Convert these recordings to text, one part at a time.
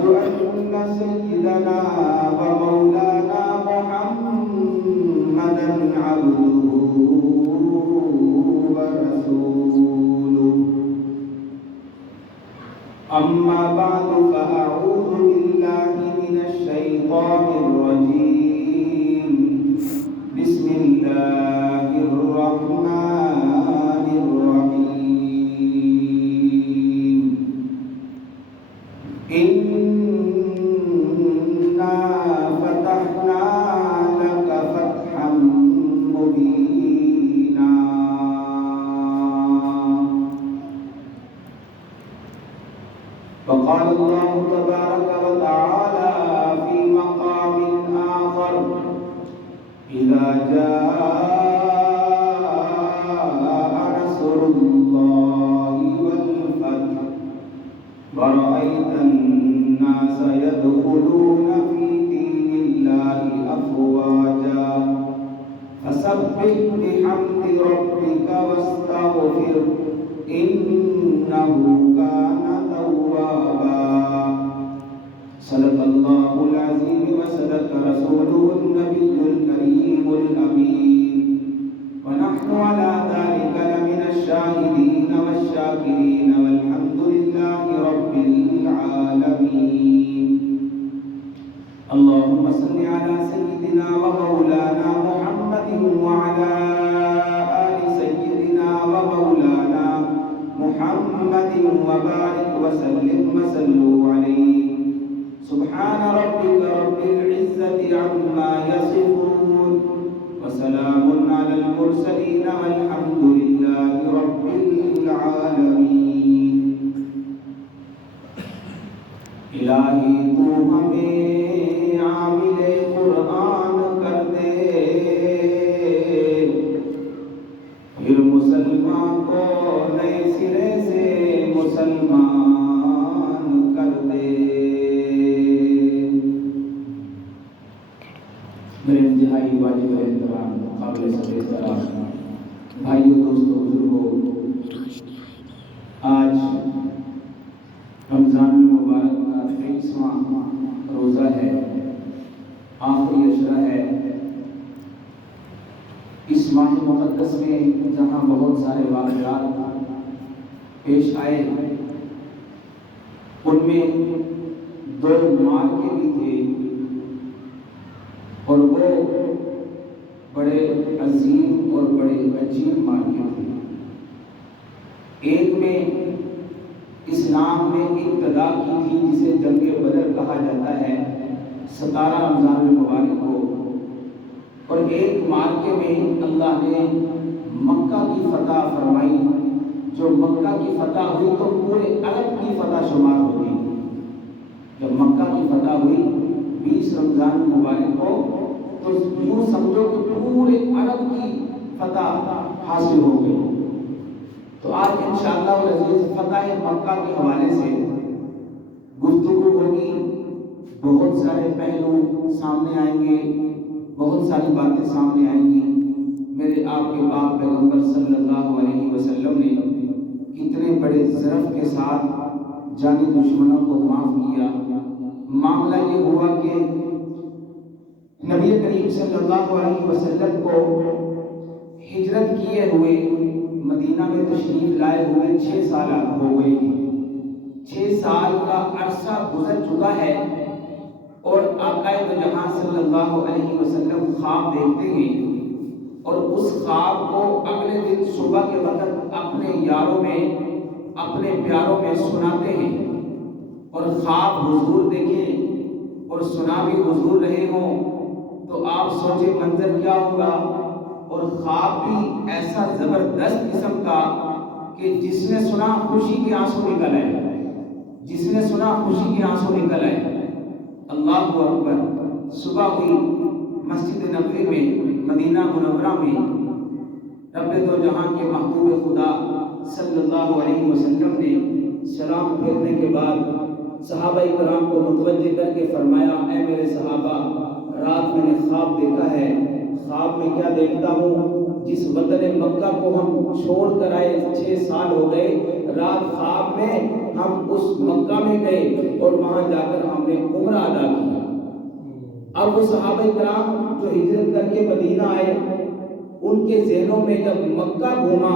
وأشهد أن سيدنا ومولانا محمدا عبده ورسوله. أما بعد فأعوذ بالله من الشيطان الرجيم. بسم الله الرحمن الرحيم. إنا فتحنا لك فتحا مبينا. وقال الله تبارك وتعالى في مقام آخر: إذا جاء نصر الله والفتح ورأيت الناس يدخلون في دين الله أفواجا فسبح بحمد ربك واستغفره إنه كان توابا. صدق الله العظيم وصدق رسوله النبي الكريم الأمين، ونحن على ذلك لمن الشاهدين والشاكرين والحمد لله رب العالمين. اللهم صل على سيدنا ومولانا محمد وعلى آل سيدنا ومولانا محمد وبارك وسلم وصلوا عليه. سبحان ربك رب العزة عما يصفون وسلام على المرسلين والحمد لله رب العالمين. الہی تو ہمیں عامل قرآن کر دے، پھر مسلمان کو نئے سرے سے مسلمان کر دے. میرے انتہائی واجب احترام قابل صدر احترام بھائیوں، دوستوں، بزرگوں، آج رمضان المبارک کا 23واں روزہ ہے، آخری عشرہ ہے. اس ماہ مقدس میں جہاں بہت سارے واقعات پیش آئے، ان میں 2 معرکے بھی تھے اور وہ بڑے عظیم اور بڑے عجیب معرکے تھے. ایک میں اسلام نے ابتدا کی تھی جسے جنگ بدر کہا جاتا ہے 17 رمضان المبارک کو، اور ایک معرکے میں اللہ نے مکہ کی فتح فرمائی. جو مکہ کی فتح ہوئی تو پورے عرب کی فتح شمار ہوگی. جب مکہ کی فتح ہوئی 20 رمضان المبارک کو، تو یوں سمجھو کہ پورے عرب کی فتح حاصل ہو گئی. تو آج انشاءاللہ العزیز فتح مکہ کے حوالے سے گفتگو ہوگی. بہت سارے پہلو سامنے آئیں گے، بہت ساری باتیں سامنے آئیں گی. میرے آپ کے پاک پیغمبر صلی اللہ علیہ وسلم نے کتنے بڑے ظرف کے ساتھ جانی دشمنوں کو معاف کیا. معاملہ یہ ہوا کہ نبی کریم صلی اللہ علیہ وسلم کو ہجرت کیے ہوئے مدینہ میں تشریف لائے ہوئے 6 سال ہو گئے. 6 سال کا عرصہ گزر چکا ہے اور آقا دو جہاں صلی اللہ علیہ وسلم خواب دیکھتے ہیں اور اس خواب کو اگلے دن صبح کے وقت اپنے یاروں میں، اپنے پیاروں میں سناتے ہیں. اور خواب حضور دیکھیں اور سنا بھی حضور رہے ہوں تو آپ سوچیں منظر کیا ہوگا. اور خواب بھی ایسا زبردست قسم کا کہ جس نے سنا خوشی کے آنسو نکل آئے، جس نے سنا خوشی کے آنسو نکل آئے. اللہ اکبر. صبح ہوئی مسجد نبوی میں، مدینہ منورہ میں، رب دو جہاں کے محبوب خدا صلی اللہ علیہ وسلم نے سلام پھیرنے کے بعد صحابہ کرام کو متوجہ کر کے فرمایا: اے میرے صحابہ، رات میں نے خواب دیکھا ہے. خواب میں کیا دیکھتا ہوں؟ جس وطن مکہ کو ہم چھوڑ کر آئے 6 سال ہو گئے، رات خواب میں ہم اس مکہ میں گئے اور وہاں جا کر ہم نے عمرہ ادا کیا۔ اب وہ صحابہ کرام جو ہجرت کر کے مدینہ آئے، ان کے ذہنوں میں جب مکہ گھوما،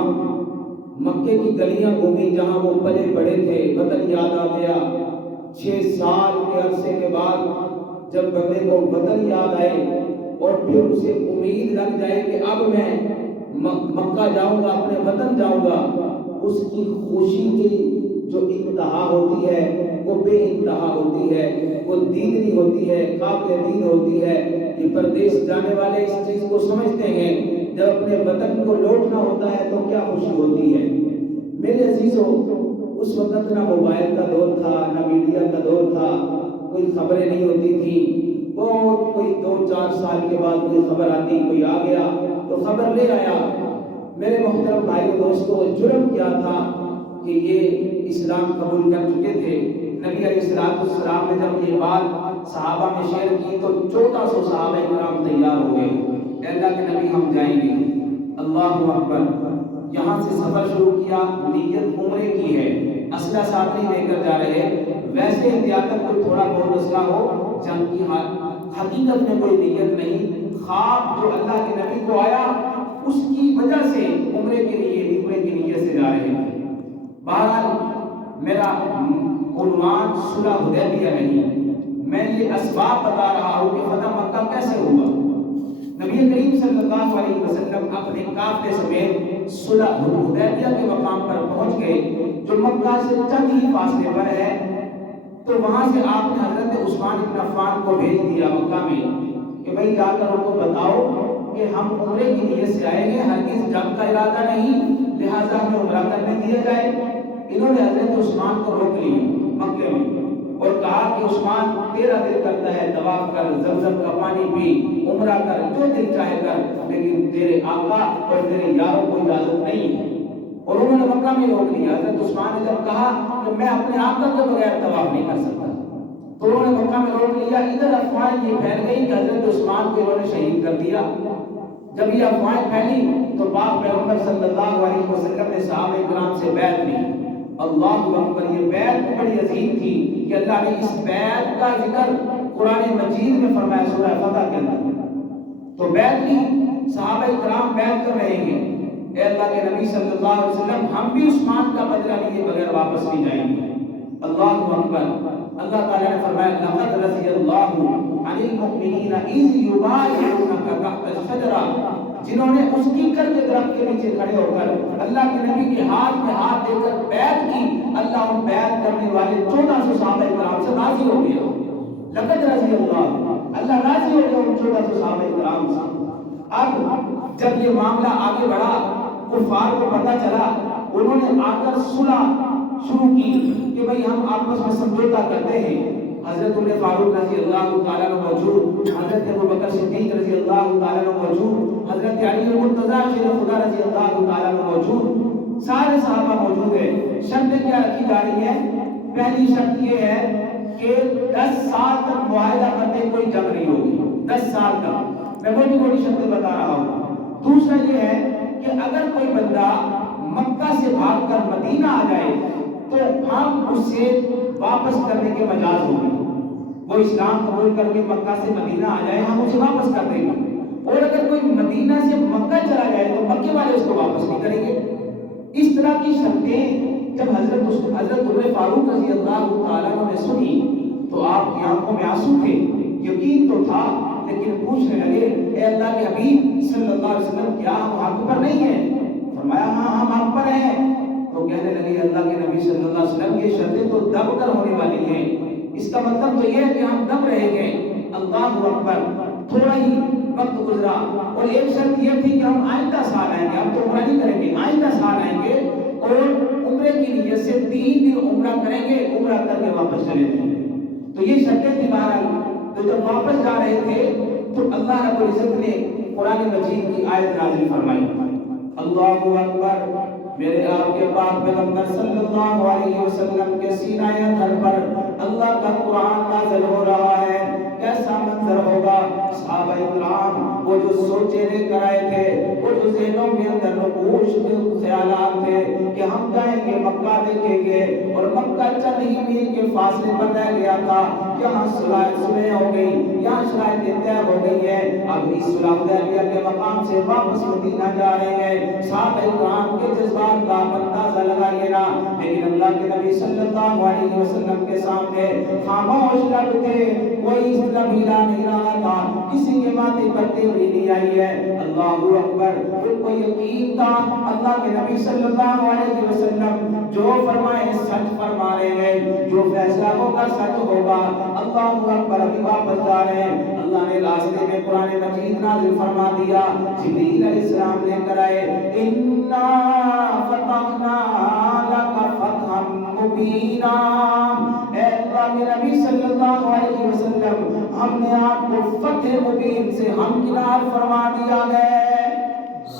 مکے کی گلیاں گھومی جہاں وہ پلے بڑے تھے، وطن یاد آ گیا۔ 6 سال کے عرصے کے بعد جب بندے کو وطن یاد آئے اور پھر اسے امید لگ جائے کہ اب میں مکہ جاؤں گا، اپنے وطن جاؤں گا، اس کی خوشی کی جو انتہا ہوتی ہے وہ بے انتہا ہوتی ہے، وہ دیدنی ہوتی ہے، قابل دید ہوتی ہے۔ یہ پردیس جانے والے اس چیز کو سمجھتے ہیں، جب اپنے وطن کو لوٹنا ہوتا ہے تو کیا خوشی ہوتی ہے۔ میرے عزیزوں، اس وقت نہ موبائل کا دور تھا، نہ میڈیا کا دور تھا، کوئی خبریں نہیں ہوتی تھی۔ بہت کوئی 2-4 سال کے بعد کوئی خبر آتی، کوئی آ گیا تو خبر لے آیا۔ میرے محترم بھائی و دوستو، جرم کیا تھا کہ یہ اسلام قبول کر چکے تھے۔ نبی علیہ السلام نے جب یہ بات صحابہ میں شیئر کی تو 1400 صحابہ کرام تیار ہو گئے، اے اللہ کے نبی ہم جائیں گے۔ اللہ اکبر۔ یہاں سے سفر شروع کیا، نیت عمرے کی ہے، اسلحہ ساتھ نہیں لے کر جا رہے، ویسے احتیاطاً کوئی تھوڑا بہت اسلحہ ہو، جنگ کی حقیقت میں کوئی نیت نہیں۔ خواب جو اللہ کے نبی کو آیا اس کی وجہ سے عمرے کی نیت سے جا رہے ہیں۔ بہرحال میرا عنوان صلح حدیبیہ نہیں، میں یہ اسباب بتا رہا ہوں کہ فتح مکہ کیسے ہوگا۔ نبی کریم صلی اللہ علیہ وسلم اپنے قافلے سمیت صلح حدیبیہ کے مقام پر پہنچ گئے، جو مکہ سے چند ہی فاصلے پر ہے۔ تو وہاں سے آپ نے حضرت عثمان بن عفان کو بھیج دیا مکہ میں کہ بھائی جا کر ان کو بتاؤ کہ ہم عمرے کی نیت سے آئے ہیں، ہرگز جنگ کا ارادہ نہیں، لہٰذا ہمیں عمرہ کرنے دیا جائے۔ انہوں نے حضرت عثمان کو روک لیا مکے میں اور کہا کہ عثمان 13 دن کرتا ہے، طواف کر، زمزم کا پانی پی، عمرہ کر، جو دل چاہے کر، لیکن تیرے آقا اور تیرے یاروں کو اجازت نہیں ہے۔ اور انہوں نے مکہ میں روک لیا۔ حضرت عثمان نے جب کہا کہ میں اپنے آقا کے بغیر طواف نہیں کر سکتا، تو انہوں نے مکہ میں روک لیا۔ ادھر افواہیں یہ پھیل گئی کہ حضرت عثمان کو انہوں نے شہید کر دیا۔ جب یہ افواہیں پھیلی تو پاک پیغمبر صلی اللہ علیہ وسلم نے صحابہ کرام سے بیعت لی۔ اللہ اکبر، یہ بیعت بڑی عظیم تھی کہ اللہ نے اس بیعت کا ذکر قرآن مجید میں فرمایا سورہ فتح کے اندر۔ تو بیعت لی، صحابہ کرام بیعت کر رہے ہیں، اے اللہ کے نبی صلی اللہ علیہ وسلم ہم بھی عثمان کا بدلہ لیے بغیر واپس نہیں جائیں گے۔ اللہ اکبر۔ اللہ تعالیٰ نے فرمایا لقد رضی اللہ عن المؤمنین اذ یبایعونک تحت الشجرہ، جنہوں نے اس کیکر کے درخت کے نیچے کھڑے ہو کر اللہ کے نبی کے ہاتھ میں ہاتھ دے کر بیعت کی، اللہ ان بیعت کرنے والے 1400 صحابہ کرام سے راضی ہو گیا۔ لقد رضی اللہ راضی ہو گیا ان 1400 صحابہ کرام سے۔ اب جب یہ معاملہ آگے بڑھا، کفار کو پتہ چلا، انہوں نے آ کر صلح شروع کی کہ بھئی ہم آپس میں سمجھوتا کرتے ہیں۔ حضرت عمر فاروق رضی اللہ تعالیٰ عنہ موجود، حضرت ابوبکر صدیق رضی اللہ تعالیٰ عنہ موجود، حضرت علی المرتضیٰ شیر خدا رضی اللہ تعالیٰ عنہ موجود، سارے صحابہ موجود ہیں۔ شرطیں کیا رکھی جا رہی ہیں؟ پہلی شرط یہ ہے کہ 10 سال تک معاہدہ کرتے کوئی جنگ نہیں ہوگی، 10 سال کا۔ میں بڑی بڑی شرطیں بتا رہا ہوں۔ دوسرا یہ ہے کہ اگر کوئی بندہ مکہ سے بھاگ کر مدینہ آ جائے تو ہم اس سے واپس کرنے کے مجاز ہوں گے۔ وہ اسلام قبول کر کے مکہ سے مدینہ آ جائے، ہم اسے واپس کر دیں گے، اور اگر کوئی مدینہ سے مکہ چلا جائے تو مکے والے اس کو واپس نہیں کریں گے۔ اس طرح کی شرطیں جب حضرت عمر فاروق رضی اللہ تعالیٰ عنہ نے سنی تو آپ کی آنکھوں میں آنسو تھے، یقین تو تھا، لیکن پوچھنے لگے اے اللہ کے حبیب صلی اللہ علیہ وسلم کیا ہم حق پر نہیں ہیں؟ فرمایا ہاں ہم حق پر ہیں۔ تو کہنے لگے اللہ کے نبی صلی اللہ علیہ وسلم یہ شرطیں تو دب کر ہونے والی ہیں، اس کا مطلب تو یہ ہے کہ ہم دب رہیں گے۔ اللہ اکبر۔ تھوڑا ہی وقت گزرا اور ایک شرط یہ تھی کہ ہم آئندہ سال آئیں گے، ہم تو عمرہ نہیں کریں گے، آئندہ سال آئیں گے اور عمرے کی نیت سے 3 دن عمرہ کریں گے، عمرہ کر کے واپس چلے جائیں گے۔ تو یہ شرطیں تھی بہرحال۔ تو جب واپس جا رہے تھے تو اللہ رب العزت نے قرآن مجید کی آیت نازل فرمائی۔ اللہ اکبر۔ میرے آپ کے پاک پیغمبر صلی اللہ علیہ وسلم کے سینہ انور پر اللہ کا قرآن نازل ہو رہا ہے کہ کیسا منظر ہوگا. صحابہ کرام وہ جو سوچے لے کر آئے تھے، وہ جو ذہنوں میں اندر نقوش خیالات تھے کہ ہم جائیں گے مکہ دیکھیں گے، اور مکہ چند ہی میل کے فاصلے پر رہ گیا تھا. یہاں صلح ہو گئی، یہاں شرائط طے ہو گئی ہے. اب اس صلح حدیبیہ کے مقام سے واپس مدینہ جا رہے ہیں. صحابہ کرام کے جذبات کا اندازہ لگائیے نا. لیکن اللہ کے نبی صلی اللہ علیہ وسلم کے سامنے خاموش لب تھے، کوئی لب ہلا نہیں رہا تھا، کسی کے ماتھے پر تیوری نہیں آئی ہے. اللہ اکبر. ان کو یقین تھا اللہ کے نبی صلی اللہ علیہ وسلم جو فرمائے سچ فرما رہے ہیں، جو فیصلہ ہوگا سچ ہوگا. اللہ اکبر. ابھی واپس جا رہے ہیں، اللہ نے راستے میں قرآن مجید نازل فرما دیا. جبریل علیہ السلام لے کر آئے، انا فتحنا لک فتحا مبینا. اے اللہ کے نبی صلی اللہ علیہ وسلم، ہم نے آپ کو فتح مبین سے ہمکنار فرما دیا ہے.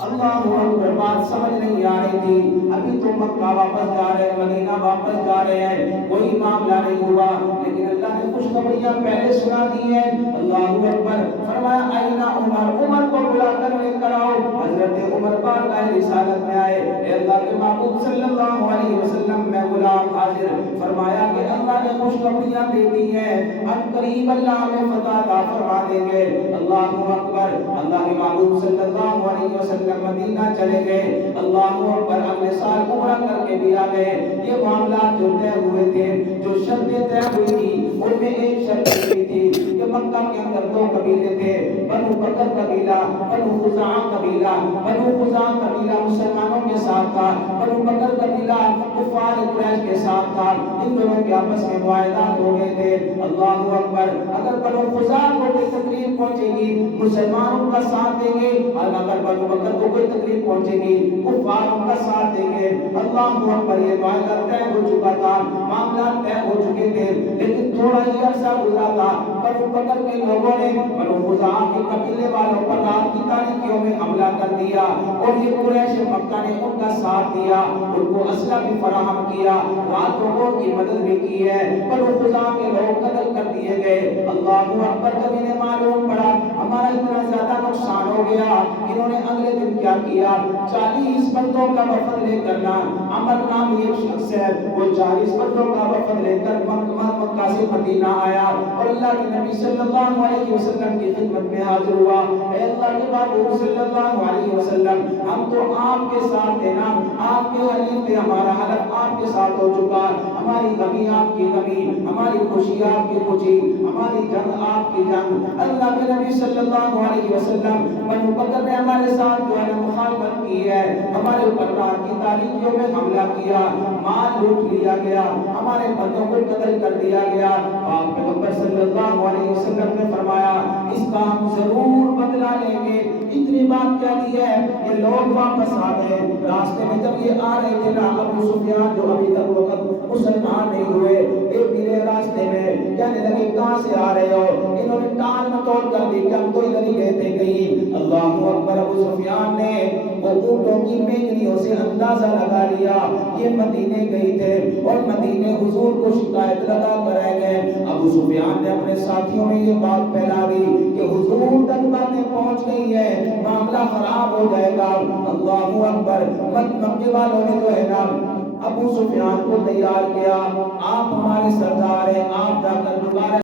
اللہ اکبر. بات سمجھ نہیں آ رہی تھی. ابھی تو مکہ واپس جا رہے ہیں، مدینہ واپس جا رہے ہیں، کوئی معاملہ نہیں ہوا، لیکن اللہ نے خوشخبریاں پہلے سنا دی ہیں. اللہ اکبر. فرمایا اینا عمر، عمر کو بلا کر لے کر آؤ. حضرت عمر بارگاہ رسالت میں آئے. اے اللہ کے محبوب صلی اللہ علیہ وسلم، میں غلام حاضر. فرمایا کہ اللہ نے خوشخبریاں دے دی ہیں، ان قریب اللہ ہمیں فتح عطا فرما دیں گے. اللہ اکبر. اللہ کے محبوب صلی اللہ علیہ وسلم مدینہ چلے گئے. اللہ اکبر. اگلے سال عمرہ کر کے بھی آ گئے. یہ معاملات جو طے ہوئے تھے، جو شرطیں طے ہوئی تھی، ان میں ایک شرط یہ تھی کہ مکہ کے اندر دو قبیلے تھے، بنو بکر قبیلہ، بنو خزاعہ قبیلہ. بنو خزاعہ قبیلہ مسلمانوں کے ساتھ تھا، بنو بکر قبیلہ کفار قریش کے ساتھ تھا. ان دونوں کے آپس میں معاہدات ہو گئے تھے. اللہ اکبر. اگر بنو خزاعہ کو کوئی تکلیف پہنچے گی، مسلمانوں کا ساتھ دیں گے، اور اگر بنو بکر کو کوئی تکلیف پہنچے گی، کفار ان کا ساتھ دیں گے. اللہ اکبر. یہ معاہدہ طے ہو چکا تھا، معاملات طے ہو چکے تھے. لیکن تھوڑا ہی عرصہ گزرا تھا، بنو بکر کے لوگوں نے بنو خزاعہ کے قبیلے والوں پر رات کی تاریکیوں میں حملہ کر دیا، اور یہ قریش مکہ نے ان کا ساتھ دیا، ان کو اسلحہ بھی فراہم کیا، راتوں کو ان کی مدد بھی کی ہے. بنو خزاعہ کے لوگ قتل کر دیے گئے. اللہ اکبر. جب انہیں معلوم پڑا ہمارا اتنا زیادہ نقصان ہو گیا، انہوں نے اگلے دن کیا کیا؟ 40 بندوں کا وفد لے کر نا، عمر نامی ایک شخص ہے، وہ 40 بندوں کا وفد لے کر مکہ سے مدینہ آیا، اور اللہ کے نبی صلی اللہ علیہ وسلم کی خدمت میں حاضر ہوا. اے اللہ کے محبوب صلی اللہ علیہ وسلم، ہم تو آپ کے ساتھ تھے نا، آپ کے حلیف تھے، ہمارا حلف آپ کے ساتھ ہو چکا. ہماری غمی آپ کی غمی، ہماری خوشی آپ کی خوشی، ہماری جنگ آپ کی جنگ. اللہ کے نبی صلی اللہ علیہ وسلم، بنو بکر نے ہمارے ساتھ جو ہے مخالفت کی ہے، ہمارے اوپر رات کی تاریکیوں میں حملہ کیا، مال لوٹ لیا گیا، ہمارے بندوں کو قتل کر دیا گیا. آپ پیغمبر صلی اللہ علیہ وسلم نے فرمایا اس کا ہم ضرور بدلہ لیں گے. اتنی بات کہہ دی ہے کہ لوگ واپس آ گئے. راستے میں جب یہ آ رہے تھے نا، ابو سفیان جو ابھی تک وقت مسلمان نہیں ہوئے، ایک میرے راستے میں کہنے لگے کہاں سے آ رہے ہو؟ انہوں نے ٹال مٹول کر دی کہ ہم تو ادھر ہی گئے تھے کہیں. اللہ اکبر. ابو سفیان نے وہ اونٹوں کی مینگنیوں سے اندازہ لگا لیا یہ مدینے گئی تھے، اور مدینے حضور کو شکایت لگا کر رہ گئے. ابو سفیان نے اپنے ساتھیوں میں یہ بات پھیلا دی کہ حضور تک باتیں پہنچ گئی ہے، معاملہ خراب ہو جائے گا. اللہ اکبر. مکے والوں نے جو ہے نا ابو سفیان کو تیار کیا، آپ ہمارے سردار ہیں، آپ جا کر دوبارہ